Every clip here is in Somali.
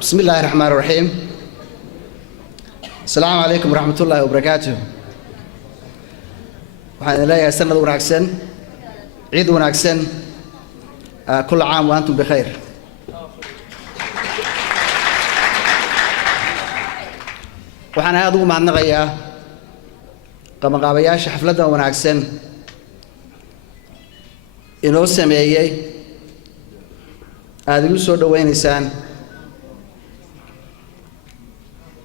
بسم الله الرحمن الرحيم. السلام عليكم ورحمة الله وبركاته. وحنا لا سنة ونعكسن عيد ونعكسن كل عام وأنتم بخير. وحنا هذا مع النغية كما قابياش حفلة ونعكسن إنه سمية هذا يسود وين إنسان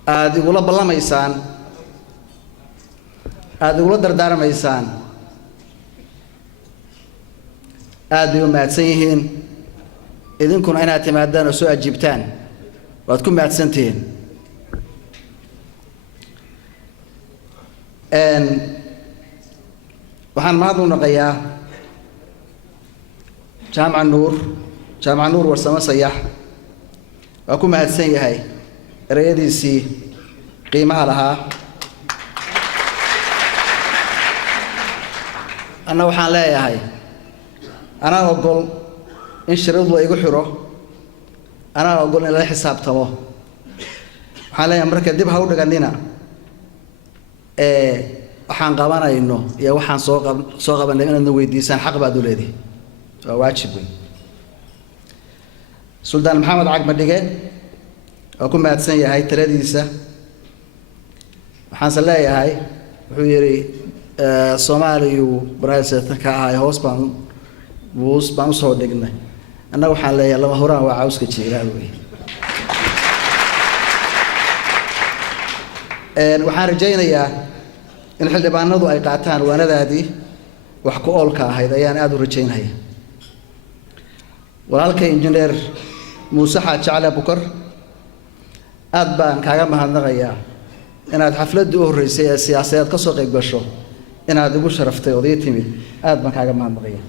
هذا يقول بالله ما إنسان هذا يقول دردار ما إنسان هذا يوم ما تسيهن إذن كن أنا اعتمادان وسوء جبتان وتكون بعد سنتين وحن ما ظن قيا جامع النور ورسمة سياح وأكون بعد سنة هاي ريديسي قيمة لها أنا وحن لا يا هاي أنا أقول إن شرط له يقحره أنا أقول إن لا حساب تباه حالا أمريكا دب هؤلاء قلنا waxaan qabanayno iyo waxaan soo qabanay inaan weydiisan xaq baad u leedahay waa waajib weyn Sultan Maxamed Cagma Dige oo ku maadsan yahay tiradiisa waxaan saleeyahay wuxuu yiri Soomaaliyu Brazil ka ahay hoos baan u soo dhignay annaga waxaan leeyahay laba horaan waa cawska jiilaa weey waxaan rajaynayaa in xildhibaanadu ay qaataan waanadaadii wax ku oolka ahayd ayaan aad u rajaynayaa walaalkay injineer Muuse Xaaj Cali Bukar aad baan kaaga mahadnaqayaa inaad xafladii u horeysay ee siyaasadeed ka soo qayb gasho inaad ugu sharaftay oday timid aad baan kaaga mahadnaqayaa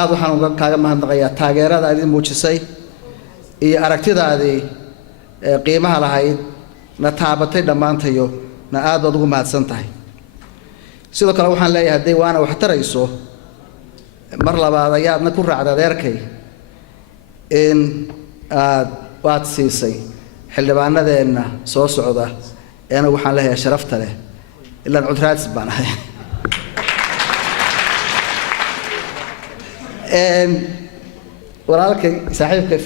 aad waxaan kaaga mahadnaqayaa taageerada aad muujisay iyo aragtidaadii qiimaha lahayd na taabatay dhamaantayo na aad baad ugu mahadsan tahay sidoo kale waxaan leeyahay haday waana wax tarayso mar labaad ayaadna ku raacday adeerkay in waad siisay xildhibaanadeena soo socda eena waxaan leeyahay sharafta leh ilaa cudraad baan ahay walaalkay saaxiibkay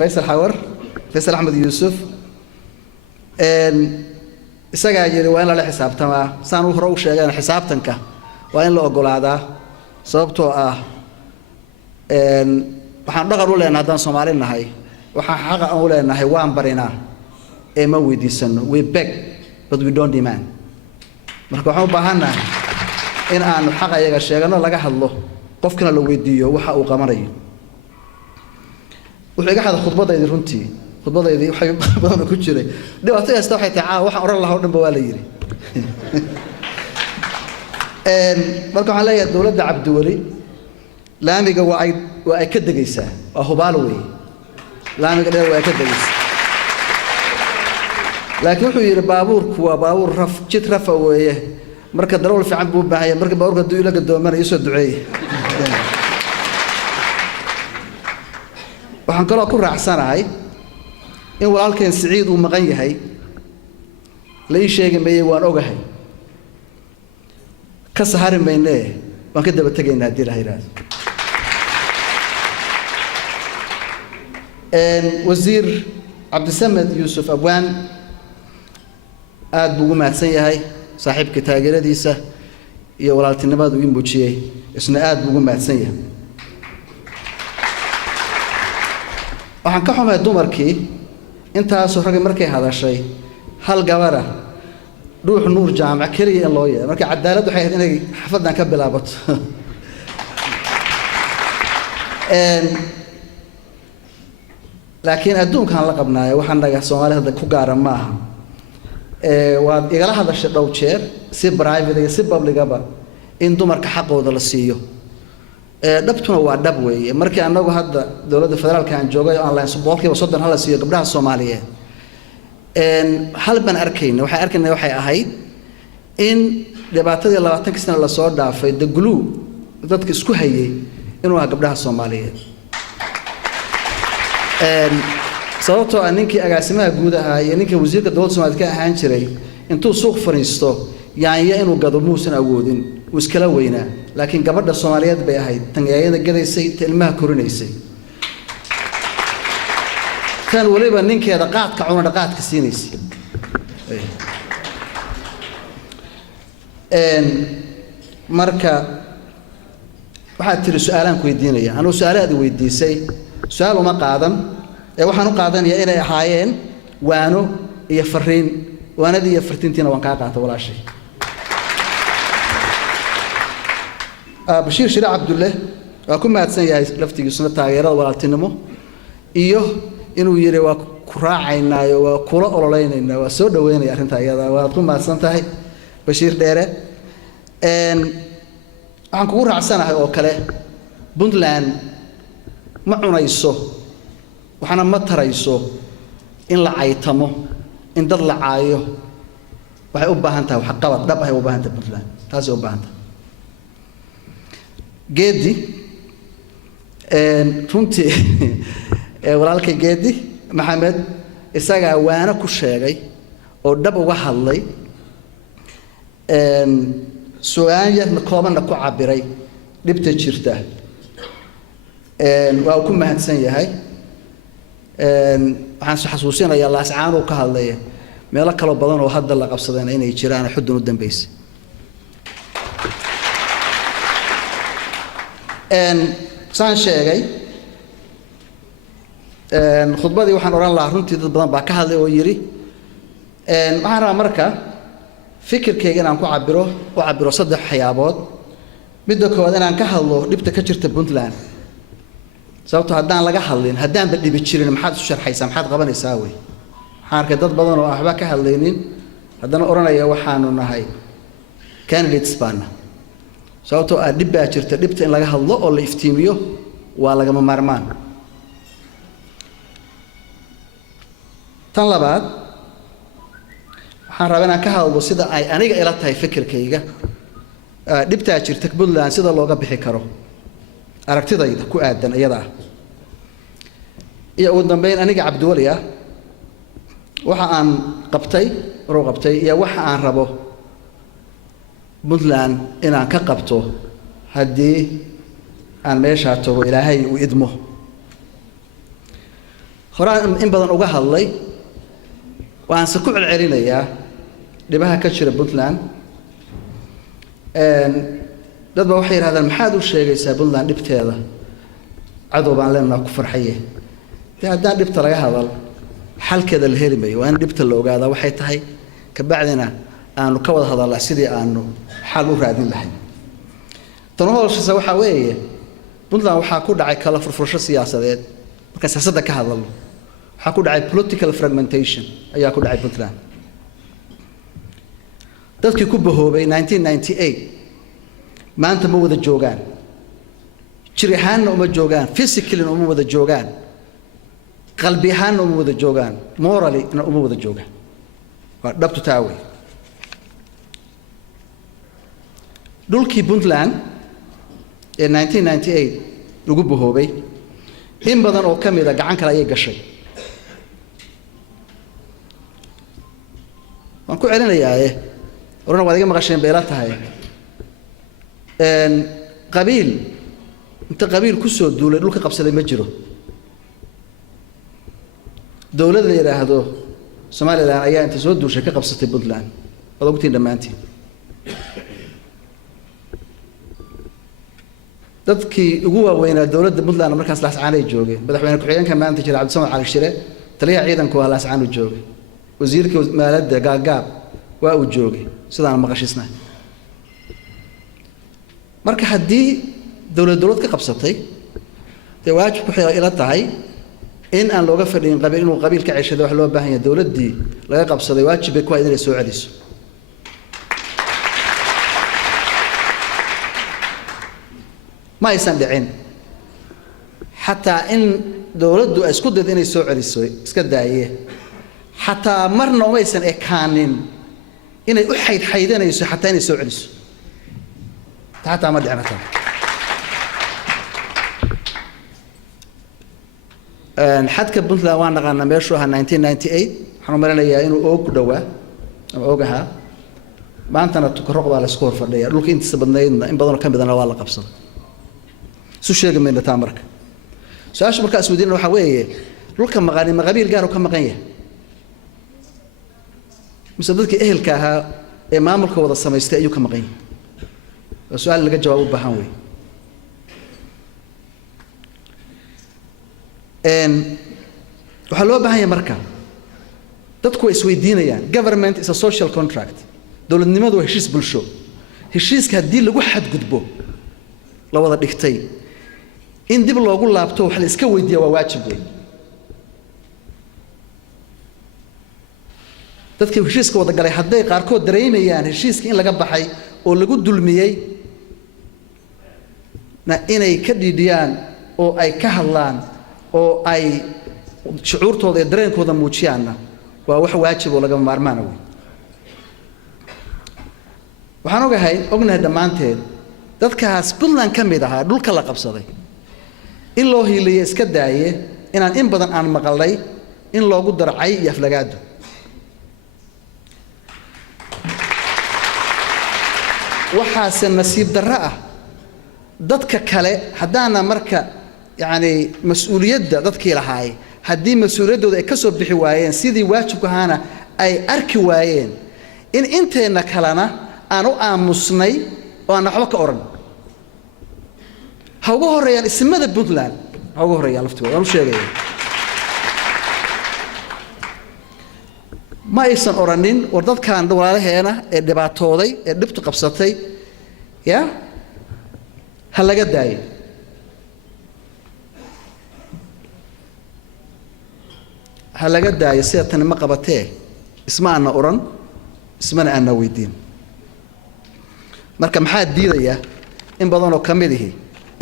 Faysal Ahmed Yusuf isaga yiri waa in la xisaabtamaa saan u hore u sheegay xisaabtanka waa in la ogolaadaa sababtoo ah waxaan dhaqan u leenahay haddaan Soomaali nahay waxaan xaq u leenahay waan barinaa ee ma weydiisano we beg but we don't demand marka waxaan u baahanahay in aan xaq ayaga sheegano laga hadlo qofkana la weydiiyo waxa uu qabanayo wuxuu iga xaday khudbadayda runtii khudbadayda waxay badan ku jiray dhibaato kasta waxay tahay waxaan oran lahaa dhanba waa la yiri marka waxaan leeyahay dawladda Cabdiwali laamiga waa ay ka degaysaa waa hubaal weey laamiga dheer waa ay ka degaysaa laakiin wuxuu yiri baabuurku waa baabuur jid rafa weeye marka darawal fiican buu baahay marka baabuurka duu ila gadoomana isoo duceeyay waxaan kaloo ku raacsanahay in walaalkeen Saciid uu maqan yahay la ii sheegay meeyay waan ogahay ka sahari meynee waan ka daba tagaynaa hadii la yiraahdo wasiir Cabdisamed Yusuf Abwaan aad buu mahadsan yahay saaxiibka taageeradiisa iyo walaaltinimada uu muujiyay isna aad buu mahadsan yahay waxaan ka xumahay dumarkii intaas rag markay hadashay hal gabara ruux nuur jaamac kaliya in loo yeeyo marka cadaalad waxay ahayd inay xafadan ka bilaabato laakiin adduunkan la qabnaayo waxaan naga Soomaalida ku gaaran maaha waad igala hadashay dhow jeer si private iyo si public aba in dumarka xaqooda la siiyo dhabtuna waa dhab weeye markii anagu hadda dawladda federaalka aan joogay online boqolkiiba 30 hal siiyo gabdhaha Soomaaliyeed hal ban arkayna waxay ahayd in dhibaatadii 20 sano la soo dhaafay the glue dadka isku hayay inuu ah gabdhaha Soomaaliyeed sababtoo ah ninkii agaasimaha guud ahaa iyo ninkii wasiirka dowladda Soomaaliya ka ahaan jiray intuu suuq fariisto yaanya inuu gado muusan awoodin uu iskala weynaa laakiin gabadha Soomaaliyeed bay ahayd tan yaayada gadaysay ilmaha korinaysay tan waliba ninkeeda qaadka cunada qaadka siinaysay marka waxaad tiri su'aalaan ku weydiinaya anuu su'aalaad weydiisay su'aal uma qaadan waxaan u qaadanayaa inay ahaayeen waano iyo fariin waanadii iyo fartiintiina waan ka qaatay walaashay Bashiir Shire Cabdulle waa ku mahadsan yahay laftigiisuna taageerada walaaltinimo iyo inuu yiri waa ku raacaynaayo waa kula ololeynayna waa soo dhaweynay arrinta iyada waa ku mahadsan tahay Bashiir Dheere waxaan kugu raacsanahay oo kale Puntland ma cunayso waxana ma tarayso in la caytamo in dad la caayo waxay u baahan tahay wax qabad dhab ay u baahan tahay Puntland taas ay u baahan tahay geedi runtii walaalkay geedi maxamed isaga waana ku sheegay oo dhab uga hadlay su'aal yar kooban ku cabiray dhibta jirta waa ku mahadsan yahay waxaan xasuusinayaa laascaan uu ka hadlay meelo kala badan oo hadda la qabsadeen inay jiraan xudun u dambeysay saan sheegay khudbadii waxaan oran lahaa runtii dad badan baa ka hadlay oo yiri waxaan rabaa marka fikirkayga inaan ku cabiro saddex waxyaabood midda koowaad inaan ka hadlo dhibta ka jirta Puntland sababtoo haddaan laga hadlin haddaanba dhibi jirin maxaad isu sharxaysaa maxaad qabanaysaa wey waxaan arkay dad badan oo waxba ka hadlaynin haddana oranaya waxaanu nahay candidates baana sababtoo ah dhib baa jirta dhibta in laga hadlo oo la iftiimiyo waa lagama maarmaan tan labaad waxaan rabaa inaan ka hadlo sida ay aniga ila tahay fikirkayga dhibtaa jirta Puntland sida looga bixi karo aragtidayda ku aadan iyada iyo ugu dambeyn aniga Cabdiwali waxa aan qabtay iyo waxa aan rabo Puntland inaan ka qabto haddii aan meesha tago Ilaahay uu idmo horaan in badan uga hadlay waan se ku celcelinayaa dhibaha ka jira Puntland dad ba waxay yiraahdaan maxaad u sheegaysaa Puntland dhibteeda cadow baan leenahay ku farxaye haddaan dhibta laga hadal xalkeeda la heli maayo waa in dhibta la ogaada waxay tahay ka bacdina aanu ka wada hadalnaa sidii aanu xal u raadin lahayn tan hooshiisa waxa weeye Puntland waxa ku dhacay kala furfurasho siyaasadeed marka siyaasadda ka hadalno waxa ku dhacay political fragmentation ayaa ku dhacay Puntland dadkii ku bahoobay 1998 maanta ma wada joogaan jir ahaanna uma joogaan physically uma wada joogaan qalbi ahaanna uma wada joogaan morally uma wada joogaan waa dhabtu taaway dhulkii Puntland ee 1998 lagu bahoobay in badan oo kamid ah gacan kale ayay gashay waan ku celinayaa orana waad iga maqasheen beela tahay qabiil inta qabiil ku soo duulay dhulka qabsaday ma jiro dawladda la yiraahdo Soomaaliland ayaa inta soo duushay ka qabsatay Puntland wada ogtiin dhamaantiin dadkii ugu waaweynaa dawladda Puntland markaas laascaan ay joogeen madaxweyne ku-xigeenka maanta jira Cabdisamed Cali Shire taliyaha ciidanku waa laascaan u joogay wasiirka maaliyadda gaagaab waa uu joogay sidaan maqashisnaa marka haddii dawlad ka qabsatay dee waajib ku ila tahay in aan looga fadhiin qabiil inuu qabiil ka ceshado wax loo baahan yahay dawladdii laga qabsaday waajib ay ku hayd inay soo celiso ma aysan dhicin xataa in dawladdu ay isku daydo inay soo celiso iska daaye xataa marna uma aysan ekaanin inay u xaydxaydanayso xataa inay soo celiso xataa ma dhicin حد كبنتلا وانا قلنا مشروعها 1998 حنا مرنا يا إنه أوك دوا أوكها ما أنت نتكرر على سكور فردية لو كنت سبنا إن بدنا كم بدنا والله قبصة سو شيء من التامرك سؤال شو مركز سودين روح وياه لو كم مغاني الجار وكم مغنية مسددك إهل كها إمامك وضع السماء يستأيو كم مغنية السؤال اللي جت جوابه بهاوي إن وحلوه بهاي مركز dadku way isweydiinayaan government is a social contract dawladnimadu waa heshiis bulsho heshiiska hadii lagu xadgudbo la wada dhigtay in dib loogu laabto waxa la iska weydiiyaa waa waajib weyn dadka heshiiska wada galay haday qaarkood dareemayaan heshiiska in laga baxay oo lagu dulmiyay na inay ka dhidiyaan oo ay ka hadlaan oo ay shucuurtooda iyo dareenkooda muujiyaan وواحد واجب ولا جمع مرمانه وحنا وجهنا دمانته ذاتك هسبلنا كم يدها دول كلا قبصدي إن الله اللي يسكت داعية إن بدن عن مقالي إن الله قدر عي يفلقاده وحاسن نصيب درقة ذاتك كله حدانا مركا يعني مسؤولية ذاتك لهاي haddii mas'uuliyadooda ay ka soo bixi waayeen sidii waajibku ahaana ay arki waayeen in inteena kalena aan u aamusnay oo aan waxba ka oran ha ugu horeeyaan ismada Puntland ha ugu horeeyaan laftooda waan u sheegay ma aysan oranin war dadkaan walaalaheena ee dhibaatooday ee dhibtu qabsatay ya ha laga daayo هلا قد يصير تنمى قبته اسمعنا أوران اسمنا أنا ويدين مركب حد ديريا إن بدنا كمله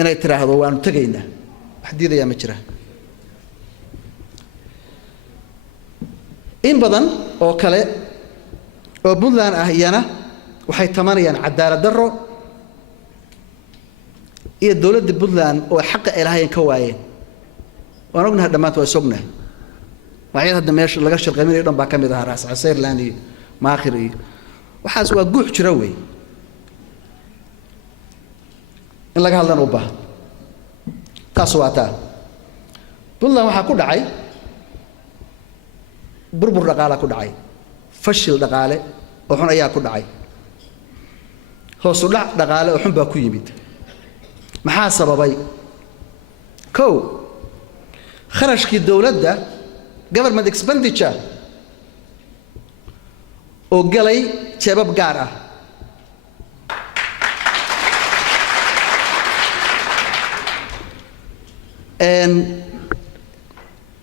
إن يتراه هذا وأنا تجينا حد ديريا مجرى إن بدن أو كله أو بدلان أحيانا وحي تمانيا عدالة درو إيه الدولة بدلان وحق إلهي كواين وأنا قلنا هذا ما توسبنا وعيد هذا ماشي لقى الشرق الغمير يدهم بكم إذا راس عسير لاني ما آخري وحاس وجوح شروي إن لقى هذا نوبه تاسواتا بالله وحا كود عاي بربر دقاله كود عاي فشل دقاله وحن أيها كود عاي هو صلع دقاله وحن باكو يميد محاسب بي كو خرج كي الدولة ده government expenditure oo galay jeebab gaar ah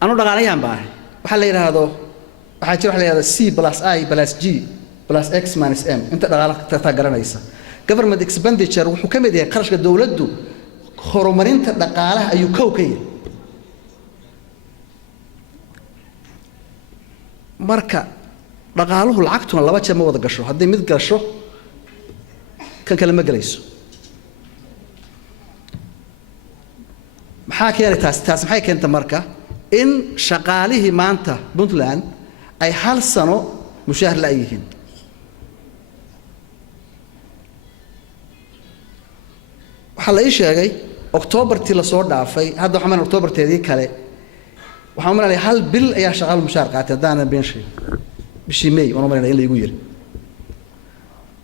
anu dhaqaalayahan baa waxa la yiraahdo waxa jira waxa la yiraahdo C+I+G+X-M inta dhaqaala ta garanaysa government expenditure wuxuu ka mid yahay qarashka dawladdu horumarinta dhaqaalaha ayuu ka yahay marka dhaqaaluhu lacagtuna laba jeer ma wada gasho haddii mid gasho kan kale ma galayso maxaa keenay taas maxay keentay marka in shaqaalihii maanta Puntland ay hal sano mushaar la yihiin waxa la ii sheegay October-tii la soo dhaafay hadda waxaan October-teedii kale waxaan umaleeyahay hal bil ayaa shaqaal mushaar qaatay hadaan been shay bishii May oo umaleeyahay in la igu yiri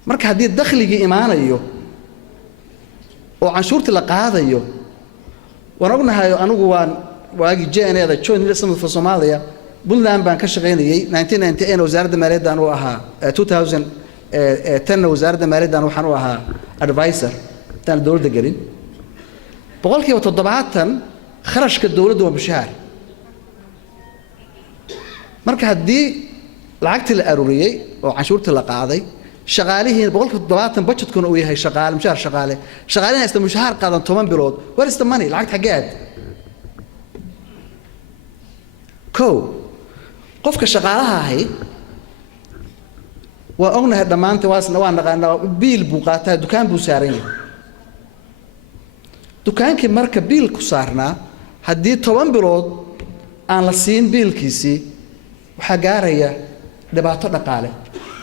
marka haddii dakhliga imaanayo oo canshuurta la qaadayo waan ognahay anigu waan waagi JNA-da Joint Investment for Somalia Puntland baan ka shaqeynayay 1998 wasaaradda maaliyadda anu ahaa 2010 wasaaradda maaliyadda anu waxaan u ahaa advisor tan dawladda galin boqolkiiba 70 kharashka dawladda waa mushaar marka haddii lacagtii la aruuriyay oo canshuurta la qaaday shaqaalihiin boqolkiiba 70 budgetkuna uu yahay shaqaale mushaar shaqaale shaqaalina isla mushaar qaadan 10 bilood where is the money lacagta xageed ko qofka shaqaalaha ahay waa ognahay dhamaantii waa naqaanaa biil buu qaataa dukaan buu saaran yahay dukaankii marka biil ku saarnaa haddii 10 bilood aan la siin biilkiisii waxaa gaaraya dhibaato dhaqaale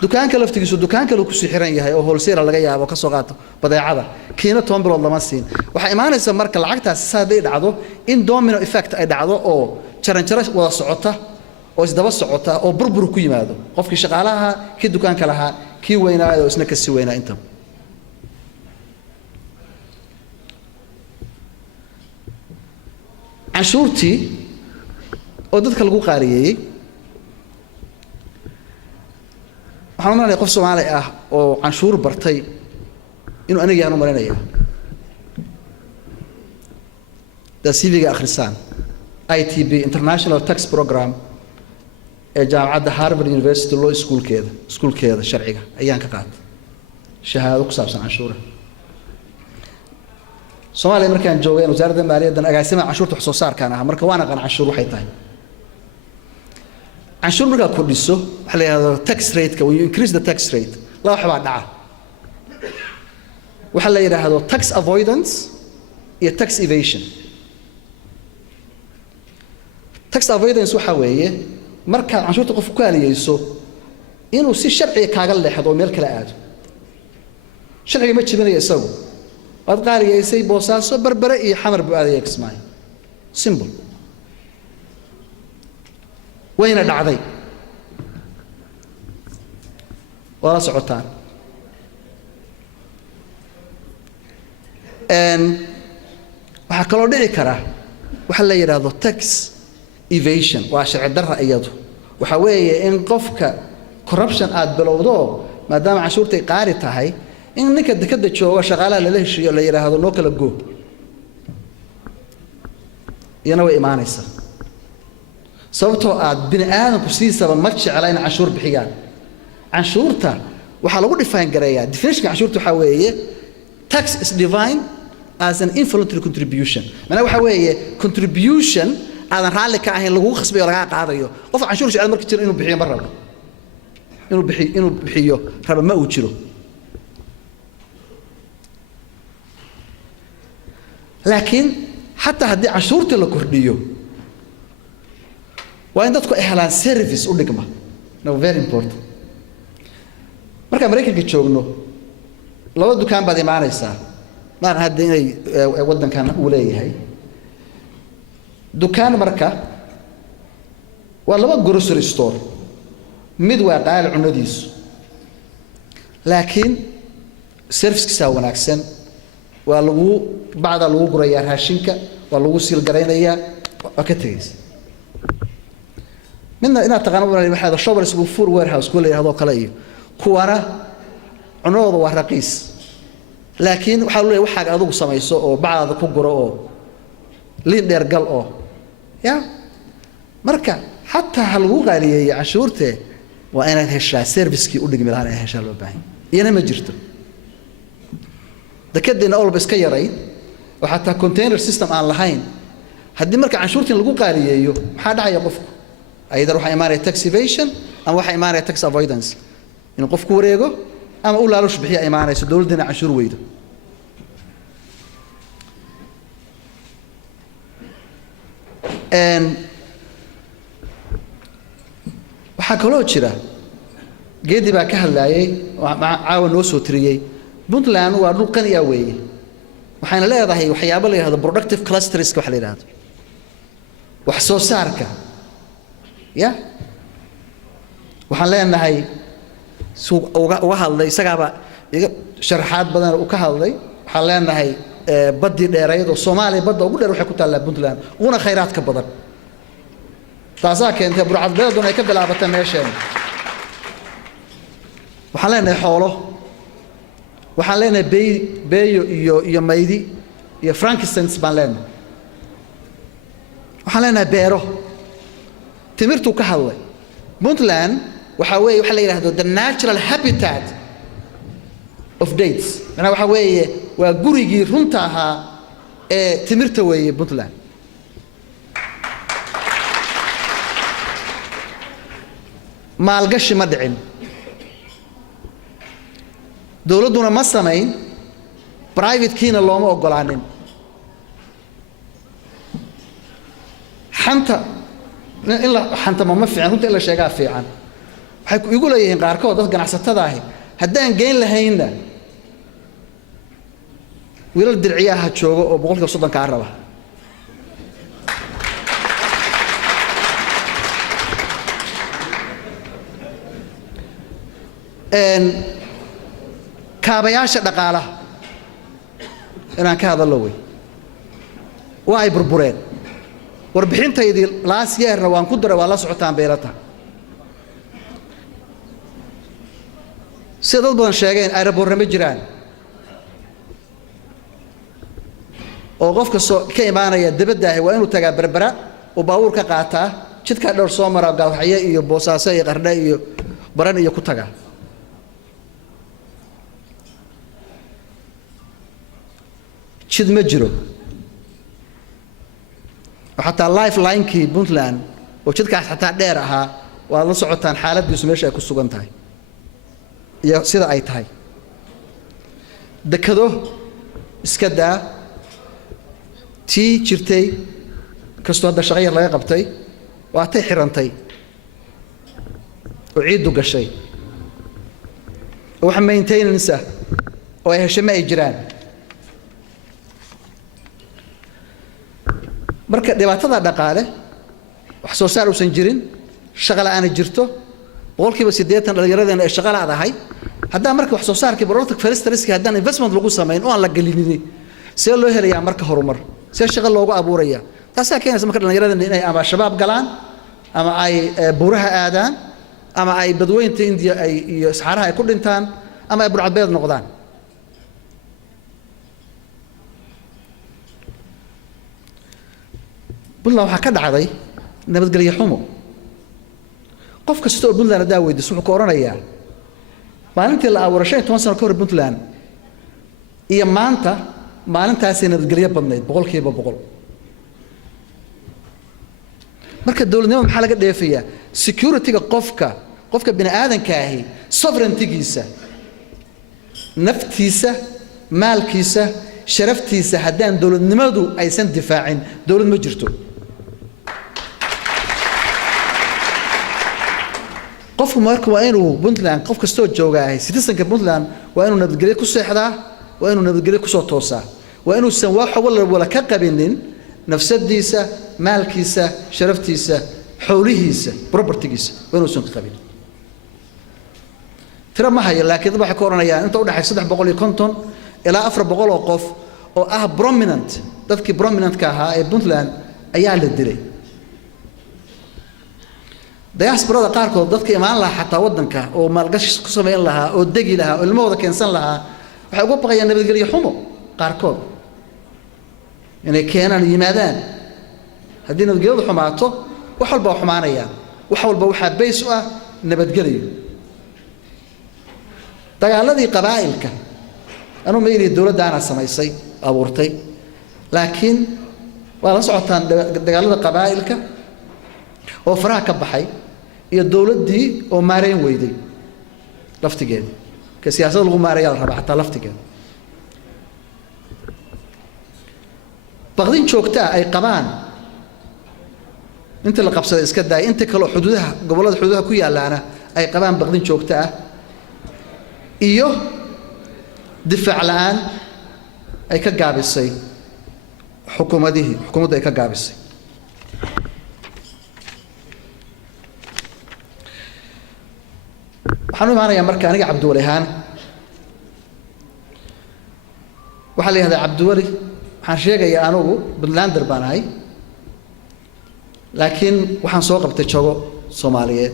dukaanka laftigiisu dukaanka lagu sii xiran yahay oo wholesale laga yaabo ka soo qaato badeecada kiina 10 bilood lama siin waxa imaanaysa marka lacagtaas saadey dhacdo in domino effect ay dhacdo oo jaran wada socota oo isdaba socota oo burbur ku yimaado qofkii shaqaalaha kii dukaanka lahaa kii weynaayo isna ka sii weynaa inta cashuurtii oo dadka lagu qaariyay waxaan umaleeyahay qof Soomaali ah oo canshuur bartay inuu aniga yaanu marinaya dasiibiga akhrisan ITB International Tax Program ee jaamacadda Harvard University Law Schoolkeeda sharciga ayaan ka qaatay shahaado ku saabsan canshuura Soomaaliya markaan joogay wasaaradda maaliyadda agaasimaha canshuurta wax soo saarkaan ah marka waan aqaan canshuur waxay tahay canshuur marka ku dhiso waxa la yiraahdo tax rate when you increase the tax rate la waxa dhaca waxa la yiraahdo tax avoidance iyo tax evasion tax avoidance waxa weeye marka canshuurta qof ku aliyeyso inuu si sharci kaaga leexdo meel kale aado sharciga ma jibinayo isagu wad qaaliyeysay boosaaso barbare iyo xamar buu aadayay Kismaayo simple wayna dhacday wala socotaan waxa kaloo dhici kara waxa la yiraahdo tax evasion waa sharci darro iyadu waxa weeye in qofka corruption aad bilowdo maadaama cashuurtay qaari tahay in ninka dekada jooga shaqaalaha la heshiiyo la yiraahdo noo kala go yana way imaanaysa sababtoo aad bini aadamku siisaba ma jeclaan cashuur bixiyaan cashuurta waxa lagu define gareeyaa definition cashuurta waxa weeye tax is defined as an involuntary contribution macnaheedu waxa weeye contribution aadan raali ka ahayn lagu khasbayo laga qaadayo qof cashuur jecel markii jiro inuu bixiyo mar rabo inuu bixiyo raba ma uu jiro laakiin hatta haddii cashuurta la kordhiyo waa in dadku ay helaan service u dhigma no very important marka Mareykanka joogno laba dukaan baad imaanaysaa ma hadda inay wadankan uu leeyahay dukaan marka waa laba grocery store mid waa qaal cunadiisu laakiin service-kiisa wanaagsan waa lagu bacda lagu gurayaa raashinka waa lagu siil gareynayaa waa ka tagaysa midna inaad taqaano waxa Shoppers Food Warehouse kula yiraahdo kala iyo kuwana cunooda waa raqiis laakiin waxa loo leeyahay waxa adigu samayso oo bacda ku guro oo liin dheer gal oo ya marka hatta hal lagu qaaliyeeyay cashuurte waa inaad heshaa service-kii u dhigmi lahaa inaad heshaa loo baahan iyana ma jirto dakadina all bas ka yaray waxa taa container system aan lahayn haddii marka cashuurtii lagu qaaliyeeyo maxaa dhacaya qofku ayda waxa imaanaya tax evasion ama waxa imaanaya tax avoidance in qofku wareego ama uu laalush bixiyo imaanayso dawladana cashuur weydo waxa kaloo jira geedi baa ka hadlayay caawa noo soo tiriyay Puntland waa dhul qani ah weeye waxayna leedahay waxyaabo la yiraahdo productive clusters waxa la yiraahdo wax soo saarka ya waxaan leenahay suuq uga hadlay isagaaba iga sharaxaad badan u ka hadlay waxaan leenahay badii dheerayd oo Soomaaliya badda ugu dheer waxay ku taallaa Puntland una khayraadka badan taasaa keentay burcadbeeduna ay ka bilaabatay meesheen waxaan leenahay xoolo waxaan leenahay beeyo iyo maydi iyo frankincense baan leenahay waxaan leenahay beero timirtu ka hadlay Puntland waxa weeye waxa la yiraahdo the natural habitat of dates waxa weeye waa gurigii runta ahaa ee timirta weeye Puntland maalgashi ma dhicin dawladuna ma sameyn private kiina looma ogolaanin xanta إلا حنت ما في عن كنت إلا شيء في عن يقول إيه قاركوا ده جناح ستة هدان جين لهينا ويلا الدرعية هتشوف وبقولك صدق كعربة إن كابياش دقالة أنا كهذا اللوي واي بربورين وربحين تيدي لاس يهر وان كدر ولا سعتان بيرتها سيدات بدن شيغين ay raboornimo jiraan oo qofka soo ka imaanaya dibadda waa inuu tagaa berbera oo baabuur ka qaataa jidka dhowr soo mara gaawaxye iyo boosaaso iyo qardha iyo baran iyo ku tagaa jid ma jiro xataa lifeline-kii Puntland oo jidkaas xataa dheer ahaa waa la socotaan xaaladiisu meesha ay ku sugan tahay iyo sida ay tahay dekado iska daa tii jirtay kastoo hadda shaqo yar laga qabtay waa tay xirantay oo ciidu gashay waxa maintenance oo ay heshay ma ay jiraan marka dhibaatada dhaqaale wax soo saar uusan jirin shaqo la'aan jirto boqolkiiba 80 dhalinyarada ay shaqo la'aadahay haddii marka wax soo saarkii product first risk haddii investment lagu sameeyo oo aan la galinin see loo helayaa marka horumar see shaqo loogu abuuraya taas ayaa keenaysa marka dhalinyarada inay ama shabaab galaan ama ay buuraha aadaan ama ay badweynta India ay iyo saxaraha ay ku dhintaan ama ay burcadbeed noqdaan Puntland waxa ka dhacday nabadgelyo xumo qof kasta oo Puntland daa weydiiso wuxuu ka oranayaa maalintii la abuuray 15 sano ka hor Puntland iyo maanta maalintaas nabadgelyo badnayd boqolkiiba boqol marka dawladnimo maxaa laga dheefayaa security-ga qofka bini aadanka ahi sovereignty-giisa naftiisa maalkiisa sharaftiisa haddaan dawladnimadu aysan difaacin dawlad ma jirto qofku marka waa inuu Puntland qof kastoo jooga citizenka Puntland waa inuu nabadgelyo ku seexdaa waa inuu nabadgelyo ku soo toosaa waa inuu san wax wala ka qabinin nafsadiisa maalkiisa sharaftiisa xoolihiisa property-giisa waa inuu san ka qabin tira ma hayo laakiin waxa ka oranayaan inta u dhaxay 350 ilaa 400 oo qof oo ah prominent dadkii prominent ka ahaa ee Puntland ayaa la dilay diaspora qaarkood dadka imaan lahaa xataa wadanka oo maalgashi ku sameyn lahaa oo degi lahaa oo ilmahooda keensan lahaa waxay uga baqayaan nabadgelyo xumo qaarkood inay keenaan yimaadaan haddii nabadgelyadu xumaato wax walba xumaanaya wax walba waxa base u ah nabadgelyo dagaaladii qabaa'ilka أنا ما يريد الدولة ده أنا سميسي أبورتي لكن ولا سعتان دجالة قبائلك وفرها كبحي هي الدولة دي ومارين ويدي لفت جد كسياسة الغمارية الربع حتى لفت جد بغدين شوكتا أي قمان أنت اللي قبصة إسكت ده أنت كلو حدودها قبلات حدودها كويا لنا أي قمان بغدين شوكتا إيوه دفاع الآن أي كجابسي حكومة أي كجابسي حنو معنا يا مركان عبد الوليهان وحلي هذا عبد الولي حنشيق يا أنو بنلاندر باناي لكن وحن سوق بتشوق صومالية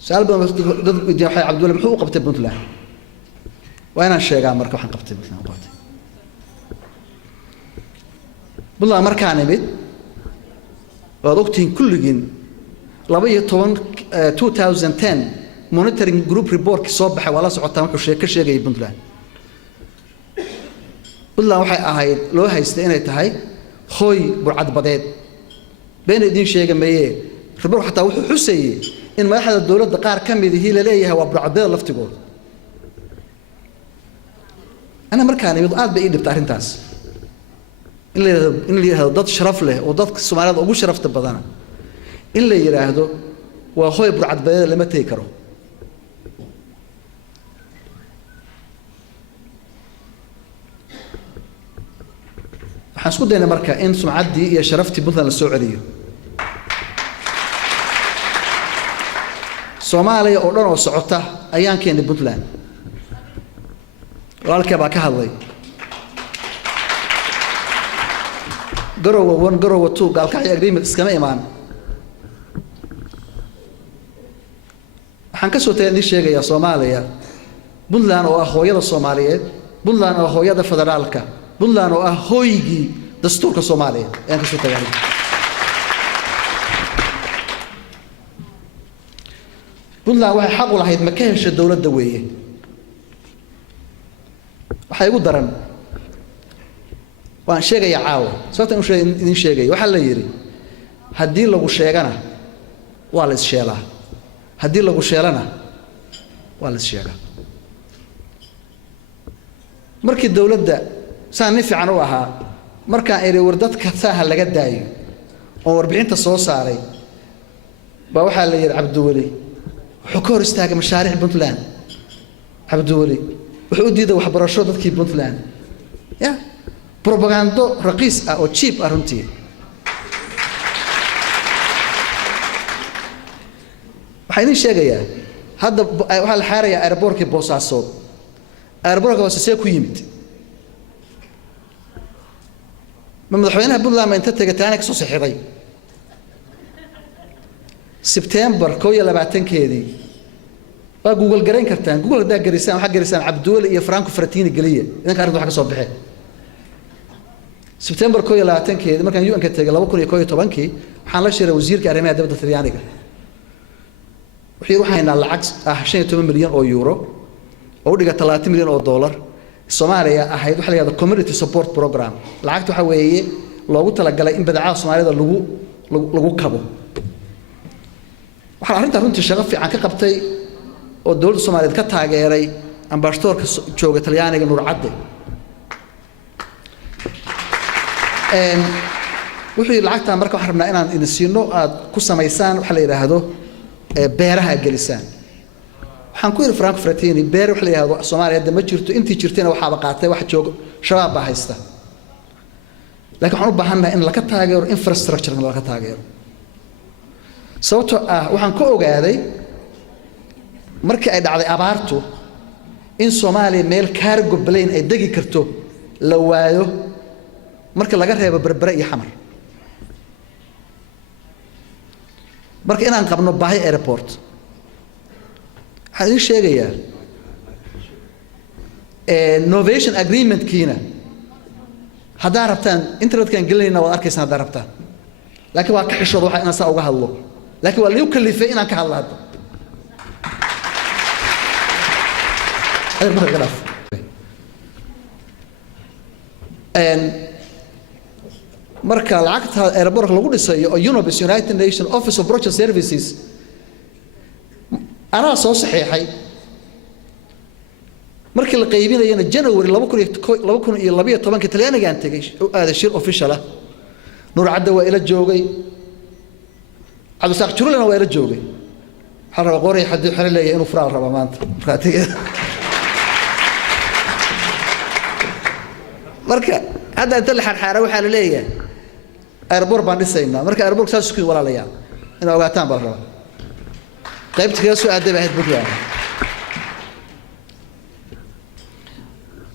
سأل ضد عبد الولي محوق بتبنتله وين الشيء قام مركب حن قبته مثلا قاتي بالله مركان بيت وقتين كل جين لبيه 2010 monitoring group report صبح ولا سعوتان وحشة كل شيء جاي بنتلان بالله وحي أهيد لو هيستين تهاي خوي برعد بديد بين الدين شيء جنبيه خبره حتى وحسي إن ما أحد الدولة دقار كم هي لليه هو برعد بديد لفتقول أنا مركاني يضاد بإيدي بتاع رنتاس اللي هذا ضد شرف له وضد السوماليات أقول شرفت بدنا in la yiraahdo waa hooy burcadbadeed lama tegi karo waxaan isku daynaa marka in sumcaddii iyo sharaftii Puntland la soo celiyo Soomaaliya oo dhan oo socota ayaan keenay Puntland walaalkay baa ka hadlay garowa 1 garowa 2 gaalkacyo agreement iskama imaan waxaan ka soo taagay sheegaya Soomaaliya Puntland oo ah hooyada Soomaaliyeed Puntland oo hooyada federaalka Puntland oo ah hooygii dastuurka Soomaaliya ayaan ka soo taagay Puntland waxay xaq u lahayd ma ka hesho dawladda weeye waxay ugu daran waan sheegaya caawa sababta idin sheegay waxa la yiri haddii lagu sheegana waa la is sheelaa haddii lagu sheelana waa la is sheegaa markii dawladda saan fiican u ahaa markaan ay war dadka saaha laga daayo oo warbixinta soo saaray ba waxa la yiri Cabdiwali wuxuu ka hor istaagay mashaariic Puntland Cabdiwali wuxuu u diiday waxbarasho dadkii Puntland ya propaganda raqiis ah oo cheap ah runtii waxaan idin sheegayaa hadda waxa la xaarayaa airportkii Boosaaso airportka Boosaaso ku yimid madaxweynaha Puntland inta tagataana ka soo saxiiray September 22keedii waa Google garan kartaan Google daa garisaan waxa garisaan Cabdiwali iyo Franco Frattini galiye idanka arrinta waxa ka soo baxay September 22keedii markaan UN ka tagay 2011kii waxaan la shiray wasiirka arrimaha dibadda Talyaaniga waxayna lacag 15 milyan oo euro oo dhiga 30 milyan oo dollar Soomaaliya ahayd waxa la yiraahdo community support program lacagtu waxa weeye loogu talagalay in badacada Soomaalida lagu kabo waxaan arrinta runtii shaqo fiican ka qabtay oo dawladda Soomaaliyeed ka taageeray ambassadorka jooga Talyaaniga Nuur Cadde wixii lacagta marka waxaan rabnaa inaan idin siino aad ku samaysaan waxa la yiraahdo beeraha gelisaan waxaan ku yiri Franco Frattini beer waxa la yiraahdo Soomaaliya ma jirto intii jirtayna waxa ba qaatay wax joogo shabaab ba haysta laakiin waxaan u baahanahay in la ka taageero infrastructure la ka taageero sababtoo ah waxaan ka ogaaday markii ay dhacday abaartu in Soomaaliya meel cargo plane ay degi karto la waayo marka laga reebo Berbera iyo Xamar marka inaan qabno baahi airport waxaan idin sheegayaa innovation agreement kiina haddaa rabtaan internetkan gelinayna waad arkaysaan haddaa rabtaan laakiin waa ka xishooda waxa inaan saa uga hadlo laakiin waa liu kalifay inaan ka hadlo hadda marka lacagta airport lagu dhisayo oo UNOPS United Nations Office of Project Services ana soo saxiixay markii la qaybinayna January 2012 Talyaaniga aan tagay oo aad shir official ah Nuur Cadde waa ila joogay Cabdisaaq Jurulana waa ila joogay waxaan rabaa qoray xadii xirileeya inuu furaal raba maanta marka hadda inta la xarxaara waxa la leeyahay airport baan dhisaynaa marka airport saas ku walaalayaa in ogaataan baa raba qaybta ka soo aaday baahid Puntland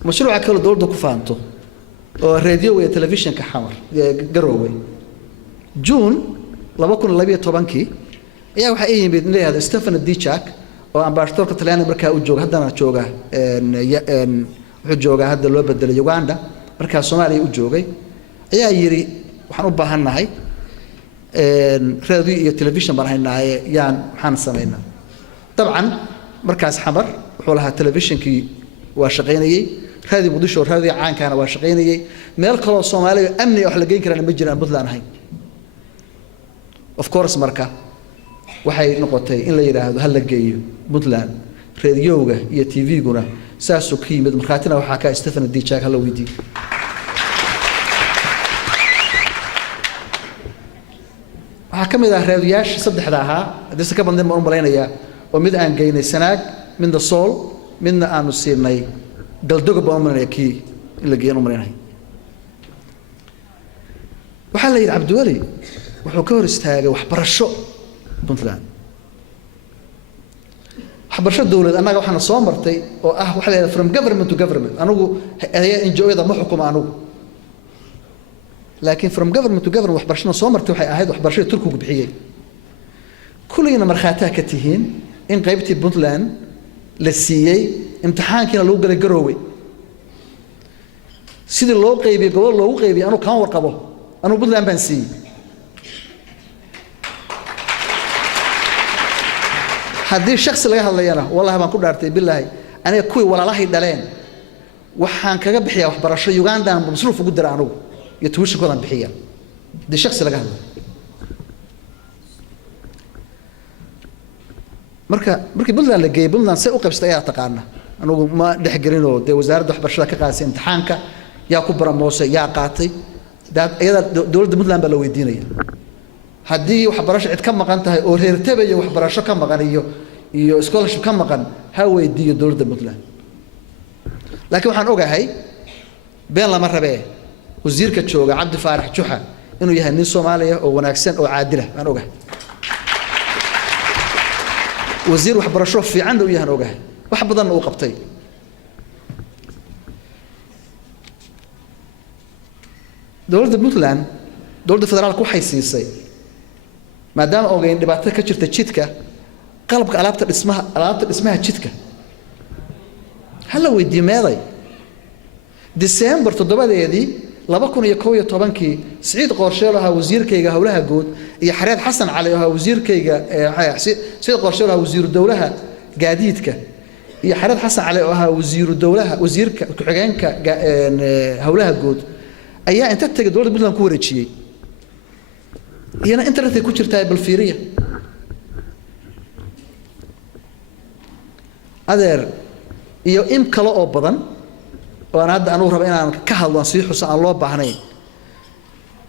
mashruuca kale dawladda ku faanto oo radio iyo television ka xamar garowe June 2012kii ayaa waxa ay yimid leeyahay Stefan Dijak oo ambassadorka Talyaaniga markaa uu jooga haddana jooga wuxuu jooga hadda loo bedelay Uganda markaa Soomaaliya uu joogay ayaa yiri waxaan u baahanahay radio iyo television baan haynaay yaan waxaan sameynaa dabcan markaas xamar wuxuu lahaa televisionkii waa shaqeynayay radio Muqdisho radio caankana waa shaqeynayay meel kale oo Soomaaliya amni wax la geyn karaan ma jiraan Puntland ahayn of course marka waxay noqotay in la yiraahdo hal la geeyo Puntland radioga iyo TV-guna saasoo ka yimid markaatina waxa ka Stefan Dijak hal weydii waxa كم إذا رياضياش صدق لها هذا سكب من ضمن أمرين يا ومد أن جينا سناج من الصول من أن نصيرني قلدوق بأمرنا كي اللي جينا أمرنا وحلا يلعب دولي وحكور استاجه وحبرشوا بنتلان حبرشوا الدولة أنا وحنا صامرتي وحلا from government to government أنا هي إنجو إذا ما حكم عنو لكن from government to government وحبرشنا صامرتي وحي أهيد وحبرشوا تركوا بحية كلنا مرخاتها كتيهين إن قيبتي بنتلان للسيء امتحان كنا لو قال جروي سيد اللو قيبي قبل لو قيبي أنا كان ورقبه أنا بنتلان بنسي هذه الشخص اللي هلا أنا والله ما كنت أرتي بالله أنا كوي ولا الله يدلين وحان كجب بحياة وحبرشة يوغندا بمصروف قدر عنه يتوش كذا بحياة ده الشخص اللي هلا مركا بلنا اللي جاي بلنا سأوقف استياء تقارنا أنا ما دحجرينه ده وزارة وحبرشة كقاسي امتحانك يا كبر موسى يا قاطي ده إذا دول بلنا بلو الدينية هدي وحبرش عد كم مقان تهي أو هيرتبي وحبرش كم مقان يو سكولش كم مقان هو يدي دول مثلا لكن وحن أوجا هاي بين لا مرة بيه وزير كتشوجا عبد فارح جحا إنه يهني الصومالية أو وناكسن أو عادلة أنا أوجا وزير وحبرش في عنده يهن أوجا وحبضن أوقبتي دول مثلا دول فدرال كو حيسيسي ما دام اوغين دبعته كجرت جيدكا قلبك alaabta dhismaha jidka hala weydiyo meeday December 7deedii 2011kii Saciid Qorsheelo ahaa wasiirkayga hawlaha guud iyo Xareed Xasan Cali ahaa wasiirkayga Saciid Qorsheelo ahaa wasiiru dawlaha gaadiidka iyo Xareed Xasan Cali ahaa wasiiru dawlaha wasiirka ku-xigeenka hawlaha guud ayaa inta tagay dowladda Puntland ku wareejiyay iyana internet ku jirtaa balfiiriya adeer iyo in kale oo badan oo aan hadda anu rabo inaan ka hadlo si xusan aan loo baahnayn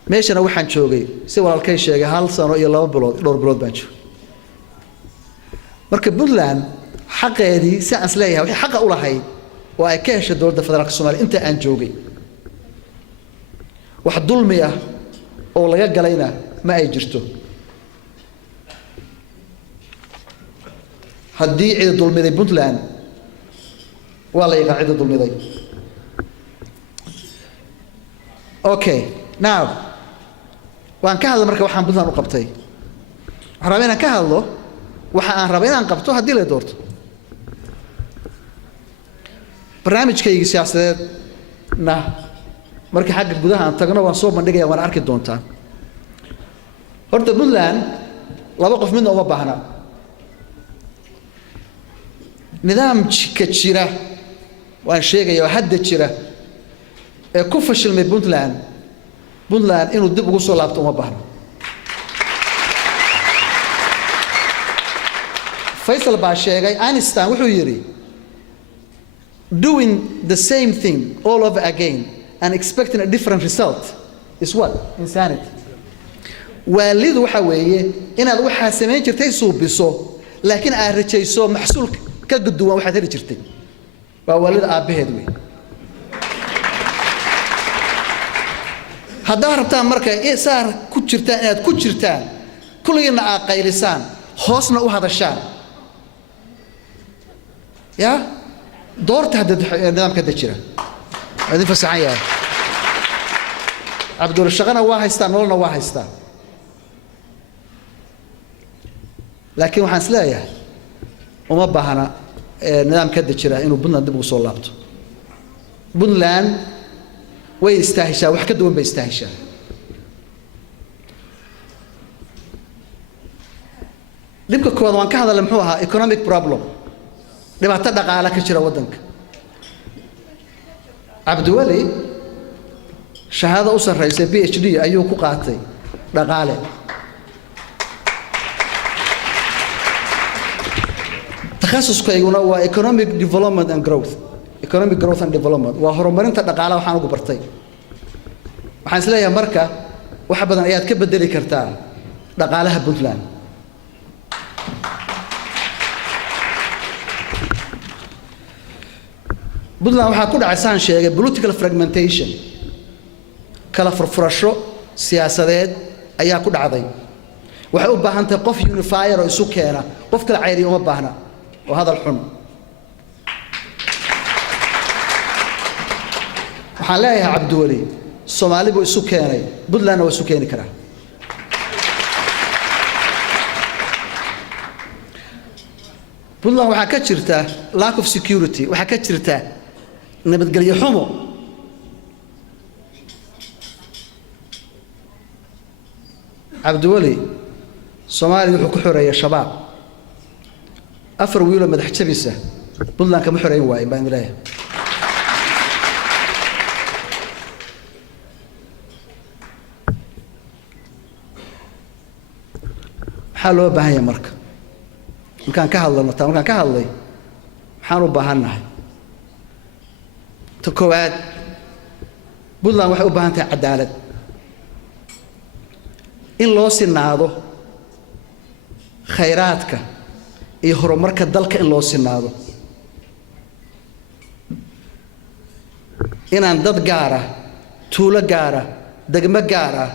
meeshana waxaan joogay si walaalkay sheegay hal sano iyo laba bilood dhowr bilood baan joogay marka Puntland xaqeedii si aan isleeyahay wixii xaq u lahayd oo ay ka heshay dowladda federaalka Soomaaliya inta aan joogay wax dulmi ah oo laga galayna ما أي جرتو هدي عيد ظلمي بنتلان ولا يقع عيد ظلمي أوكي ناو وأن كهذا مركب وحن بنتلان وقبتي ربنا كهذا وحن ربنا نقبته هدي له دورته برنامج كي سياسة نه مركب حق جودها أن تجنا ونصوب من دقيقة وأنا أركض دونتان horta Puntland laba qof midna uma baahna nidaamka jira waan sheegayaa hadda jira ee ku fashilmay Puntland inuu dib ugu soo laabto uma baahna Faisal baa sheegay Einstein wuxuu yiri doing the same thing all over again and expecting a different result is what insanity والد وحويه إن هذا واحد سمين جرتي صوبيسو لكن أرجعيسو محصول كقدوة واحد رجعتي والد أبيه دوي هذا ربطان مركا إيه صار كتشرتان كل يوم قايلسان خاصنا وهذا الشان يا دور تهدد نظام كذا شيء هذه فسعية عبد الشغنا واحد استان ولا واحد استان لكن waxaan isleeyahay uma baahna nidaam ka dajira inuu Puntland dib ugu soo laabto Puntland way istaahishaa wax ka duwan bay istaahishaa dibka koowaad waan ka hadalay muxuu ahaa economic problem dhibaato dhaqaale ka jira wadanka Abdiwali shahaado u sarreysay PhD ayuu ku qaatay dhaqaale تخصصكيغنا هو economic development and development وهرمرنت dhaqaalaha waxaan ugu bartay waxaan isleeyahay marka wax badan ayaad ka bedeli kartaa dhaqaalaha Puntland. Puntland waxaa ku dhacay saan sheegay political fragmentation, kala furfurasho siyaasadeed ayaa ku dhacday. waxay u baahan tahay qof unifier oo isu keena, qof kala cayriyo uma baahna oo hadal xun. waxaan leeyahay Cabdiweli Soomaali buu isu keenay, Puntland waa isu keeni karaa. Puntland waxaa ka jirta lack of security, waxaa ka jirta nabadgelyo xumo. Cabdiweli Soomaaliya wuxuu ku xoreeyay shabaab 4 wiil oo madax jabisa Puntland kama xoreyn waayin baan leeyahay. maxaa loo baahan yahay marka markaan ka hadlayno markaan ka hadlay maxaan u baahannahay? ta koowaad, Puntland waxay u baahan tahay cadaalad, in loo sinaado khayraadka iyo horumarka dalka, in loo sinaado, inaan dad gaar ah, tuulo gaar ah, degmo gaar ah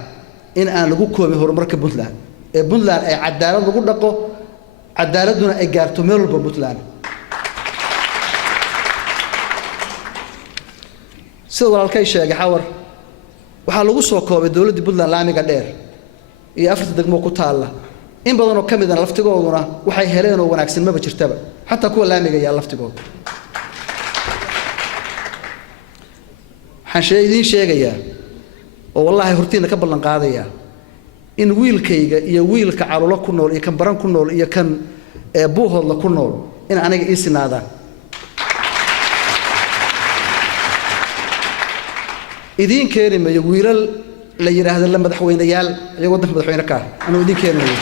in aan lagu koobin horumarka Puntland, ee Puntland ay cadaalad lagu dhaqo, cadaaladuna ay gaarto meel walba Puntland. sida walaalkay sheegay xawar waxaa lagu soo koobay dowladda Puntland laamiga dheer iyo 4 degmo ku taala, in badan oo kamid ah laftigooduna waxay heleen oo wanaagsan ma jirtaba, xataa kuwa laamiga yaa laftigooda. waxaan idiin sheegayaa oo wallahi hortiina ka ballan qaadaya in wiilkayga iyo wiilka carulo ku nool iyo kan baran ku nool iyo kan buuhoodla ku nool in aniga ii sinaadaan. idiin keeni maayo wiilal la yiraahdo la madaxweynayaal iyagoo waddanka madaxweyne ka ah, anuu idiin keeni maayo.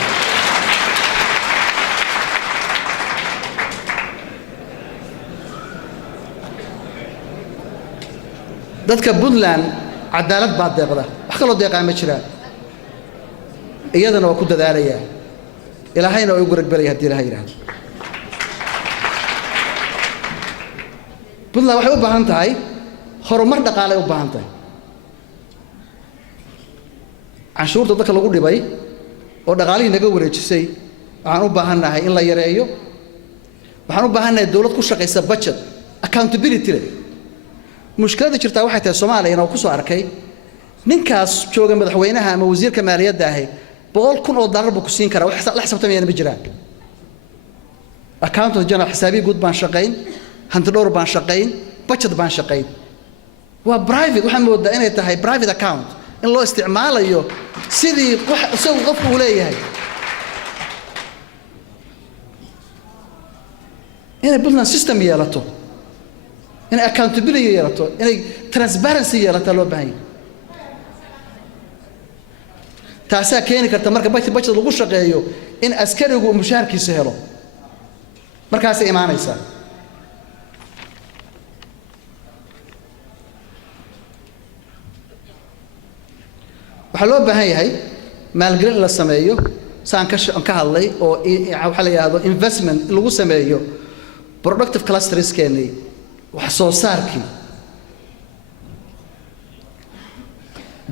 dadka Puntland cadaalad baa deeqda, wax kaloo deeqaa ma jiraan. iyadana waa ku dadaalayaa, ilaahayna waa ugu ragbalaya haddii Ilaahay yiraahdo. Puntland waxay u baahan tahay horumar dhaqaale, u baahan tahay canshuurta dadka lagu dhibay oo dhaqaalihii naga wareejisay, waxaan u baahannahay in la yareeyo. waxaan u baahannahay dawlad ku shaqaysa budget accountability leh. mushkiladda jirtaa waxay tahay Soomaaliya oo ku soo arkay ninkaas jooga madaxweynaha ama wasiirka maaliyadda ahi $100,000 buu ku siin karaa, wax la xisaabtamayna ma jiraan. accountant general xisaabiye guud baan shaqayn, hanti dhowr baan shaqayn, budget baan shaqayn. waa private, waxaan moodaa inay tahay private account in loo isticmaalayo sidii wax isagu qofku u leeyahay. inay Puntland system yeelato, inay accountability yeelato, inay transparency yeelato loo baahan yahay. taasaa keeni karta marka budget lagu shaqeeyo in askarigu mushaharkiisa helo, markaasay imaanaysaa. waxaa loo baahan yahay maalgelin in la sameeyo, saan ka hadlay, oo waxa la yiraahdo investment in lagu sameeyo productive clusters keenay, wax soo saarkii,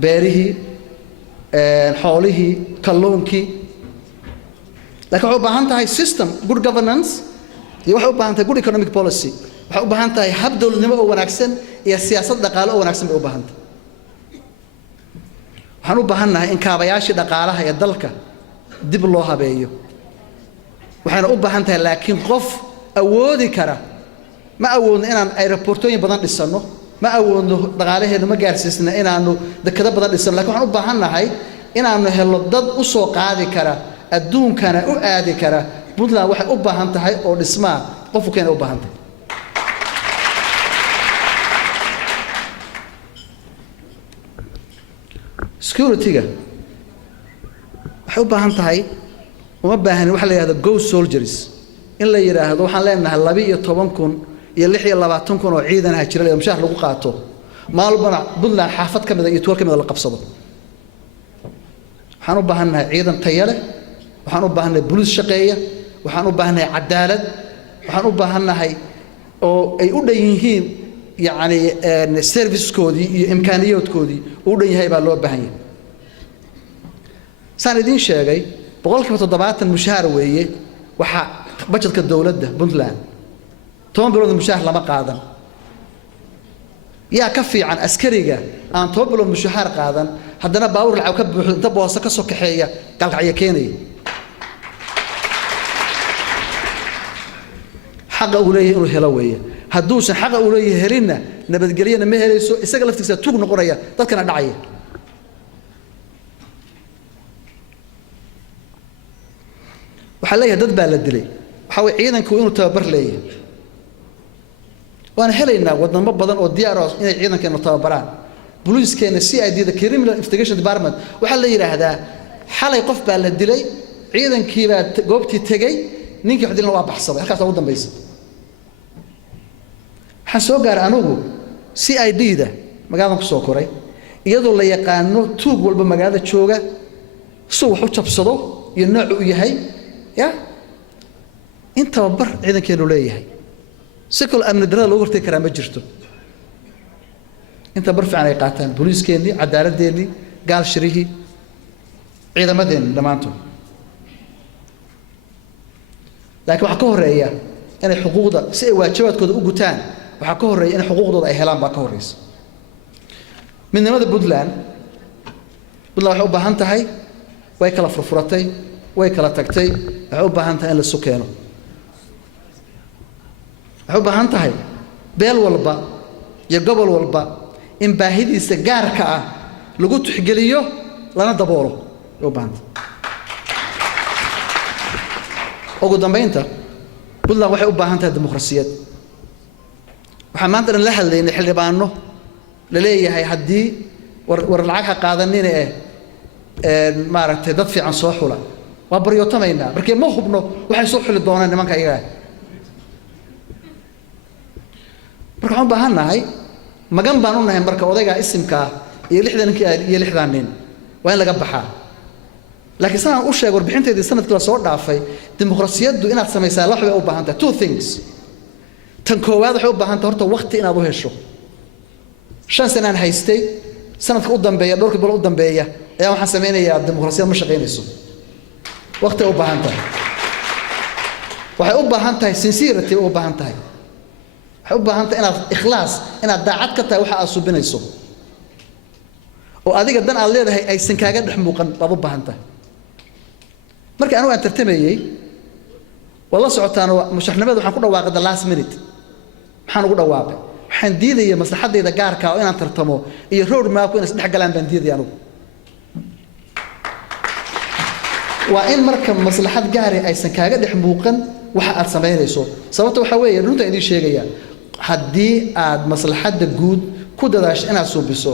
beerihii, xoolihii, kalluunkii. laakiin waxay u baahan tahay system, good governance, iyo waxay u baahan tahay good economic policy. waxay u baahan tahay hab dowladnimo oo wanaagsan iyo siyaasad dhaqaale oo wanaagsan bay u baahan tahay. waxaan u baahannahay in kaabayaashii dhaqaalaha ee dalka dib loo habeeyo. waxayna u baahan tahay laakiin qof awoodi kara. ma awoodno inaan aeroportooyin badan dhisano, ma awoodno dhaqaalaheenu ma gaarsiisna inaanu dekado badan dhisano, laakiin waxaan u baahannahay inaanu helo dad u soo qaadi kara, adduunkana u aadi kara. Puntland waxay u baahan tahay oo dhismaa qofku keena u baahan tahay. security-ga waxay u baahan tahay, uma baahan waxa la yiraahdo ghost soldiers, in la yiraahdo waxaan leenahay 12,000 iyo 26,000 oo ciidan ah jira oo mushaar lagu qaato maalbana Puntland xaafad kamid iyo tuur kamid la qabsado. waxaan u baahannahay ciidan tayo leh waxaan u baahannahay booliis shaqeeya waxaan u baahannahay cadaalad waxaan u baahannahay oo ay u dhan yihiin yacni servicekoodii iyo imkaaniyaadkoodii u dhan yahay baa loo baahan yahay saan idiin sheegay 70% mushaar weeye waxa budgetka dawladda Puntland 10 bilood mushaar lama qaadan yaa ka fiican askariga aan 10 bilood mushaar qaadan haddana baawur lacag ka buuxdo inta boosa ka soo kaxeeya galkacyo keenay xaqa uu leeyahay inuu helo weeye hadduusan xaqa uu leeyahay helina nabadgelyana ma helayso isaga laftiisa tuug noqonaya dadkana dhacaya waxa leeyahay dad baa la dilay waxa way ciidanku inuu tababar leeyahay waan helaynaa wadamo badan oo diyaar ah inay ciidankeena tababaraan booliiskeena CID the Criminal Investigation Department waxa la yiraahdaa xalay qof baa la dilay ciidankii baa goobtii tagay ninkii xidilna waa baxsaday halkaas ugu dambaysa waxaan soo gaaray anigu CID da magaalada ku soo koray iyadoo la yaqaano tuug walba magaalada jooga soo wax u jabsado iyo nooc u yahay ya inta bar ciidankeenu leeyahay sikol amni darada loo hortay karaa ma jirto inta bar fiican ay qaataan booliiskeeni cadaaladeeni gaal shirihi ciidamadeena dhamaantood laakiin waxa ka horeeya inay xuquuqda si ay waajibaadkooda u gutaan waxa ka horeeya in xuquuqdooda ay helaan baa ka horeysa midnimada Puntland waxay u baahan tahay way kala furfuratay way kala tagtay waxay u baahan tahay in la sukeeno waxay u baahan tahay beel walba iyo gobol walba in baahidiisa gaarka ah lagu tixgeliyo lana daboolo u baahan ugu dambeynta Puntland waxay u baahan tahay dimuqraasiyad waxa maanta la hadlaynay xildhibaano la leeyahay hadii war lacag qaadanina maaragtay dad fiican soo xula waa baryootamaynaa markii ma hubno waxay soo xuli doonaan nimanka iyaga marka waxaan baahannahay magan baan u nahay marka odayga isimka iyo 60 nin waa in laga baxaa laakiin sanad u sheeg warbixinteedii sanadkii la soo dhaafay dimuqraasiyaddu inaad samaysaa wax bay u baahan tahay two things tan koowaad waxay u baahan tahay horta waqti inaad u hesho 5 sano aan haystay sanadka u dambeeya dhowrkii bilood u dambeeya ayaa waxaan sameynayaa dimuqraasiyad ma shaqeynayso waqti u baahan tahay waxay u baahan tahay sincerity u baahan tahay waxay u baahan tahay inaad ikhlaas inaad daacad ka tahay waxa aad subinayso oo adiga dan aad leedahay aysan kaaga dhex muuqan baad u baahan tahay marka anigu aan tartamayay wala socotaan musharaxnimada waxaan ku dhawaaqay the last minute waxaan ugu dhawaaqay waxaan diidayay maslaxadayda gaarka ah oo inaan tartamo iyo road map inay isdhex galaan baan diiday anigu waa in marka maslaxad gaar ah aysan kaaga dhex muuqan waxa aad sameynayso sababta waxa weeye runta idin sheegaya haddii aad maslaxadda guud ku dadaasho inaad suubiso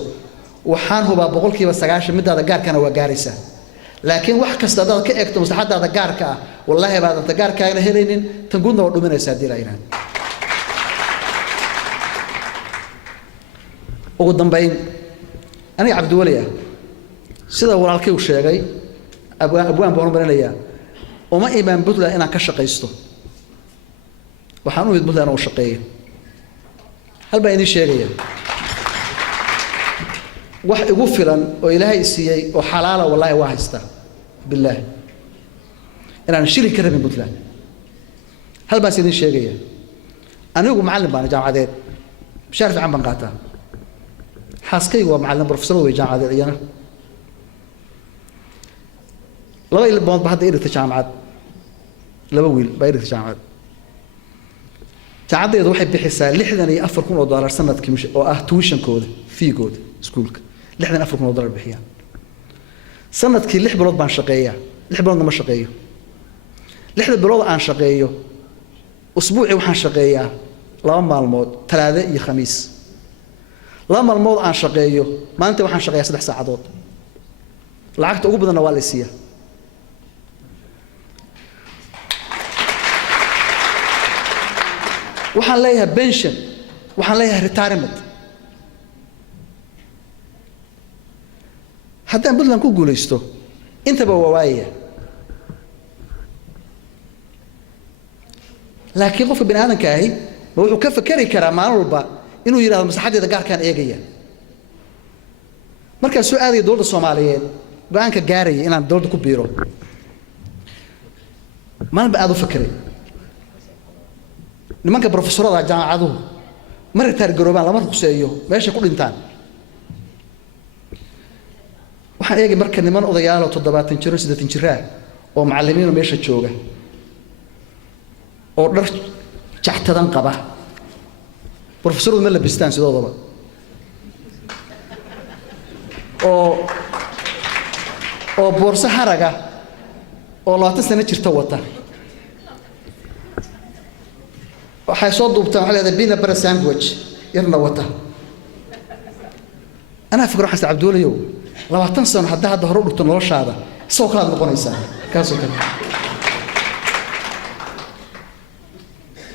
waxaan hubaa 90% midaada gaarkana waa gaaraysaa laakiin wax kasta aad ka eegto maslaxadaada gaarka ah wallahi baad anta gaarkaaga helaynin tan guudna waa dhuminaysaa diila Iran ugu dambeyn aniga Cabdiwali sida walaalkay uu sheegay abwaan baan maranayaa uma iimaan Puntland inaan ka shaqeysto waxaan u mid Puntland oo shaqeeyo hal baan idin sheegaya wax igu filan oo Ilaahay siiyay oo xalaal wallahi waa haystaa billaah inaan shilin ka rabin Puntland hal baan idin sheegaya anigu macallin baan jaamacadeed mushaar fiican baan qaataa xaaskaygu waa macallin professor way jaamacadeed iyana laba ilmood baa hadda irta jaamacad laba wiil baa irta jaamacad jaamacadeedu waxay bixisaa $64,000 sanadkii oo ah tuition-kooda fee-gooda iskuulka $64,000 bixiyaan sanadkii 6 bilood baan shaqeeyaa 6 bilood ma shaqeeyo 6 bilood aan shaqeeyo usbuucii waxaan shaqeeyaa 2 maalmood Talaado iyo Khamiis 2 maalmood aan shaqeeyo maalintii waxaan shaqeeyaa 3 saacadood lacagta ugu badanna waa la siiyaa waxaan leeyahay pension waxaan leeyahay retirement haddaan Puntland ku guuleysto أنت بواواية لكن قف بين آدم كاهي وكيف كري كرام معروبة إنه يرى المساحات إذا قال كان إيجيا مركز سؤالي دولة الصوماليين وأنا كجاري إن دولة كبيرة ما أنا بقى فكري لما كان بروفيسور جامعة عضو مرة تاريخ جروبان لما تخصيه ماشي كل إنسان waxaan eegay marka niman odayaal oo 70 jir 80 jir ah oo macallimiin oo meesha jooga oo dhar jaxtadan qaba professoradu ma labistaan sidoodaba oo boorso haraga oo 20 sano jirta wata waxay soo duubtaan waxa leedahay peanut butter sandwich yarna wata ana fikro xasan abdullayow 20 sano hadda hore u dhigto noloshaada soo kala noqonaysa kaasoo kale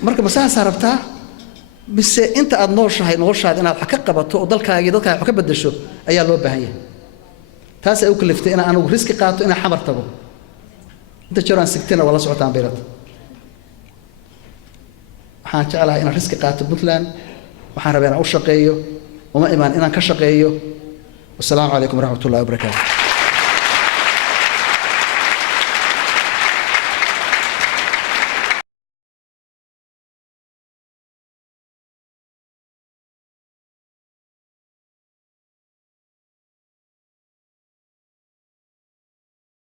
marka masaha sarabta bise inta aad nooshahay noloshaada inaad wax ka qabato oo dalkaaga dadka wax ka bedesho ayaa loo baahan yahay taas ay u kaliftay in aan riski qaato in xamar tago inta jiraan sigtina wala socotaan beerad waxaan jeclahay in riski qaato Puntland waxaan rabaa inaan u shaqeeyo uma imaan inaan ka shaqeeyo والسلام عليكم ورحمة الله وبركاته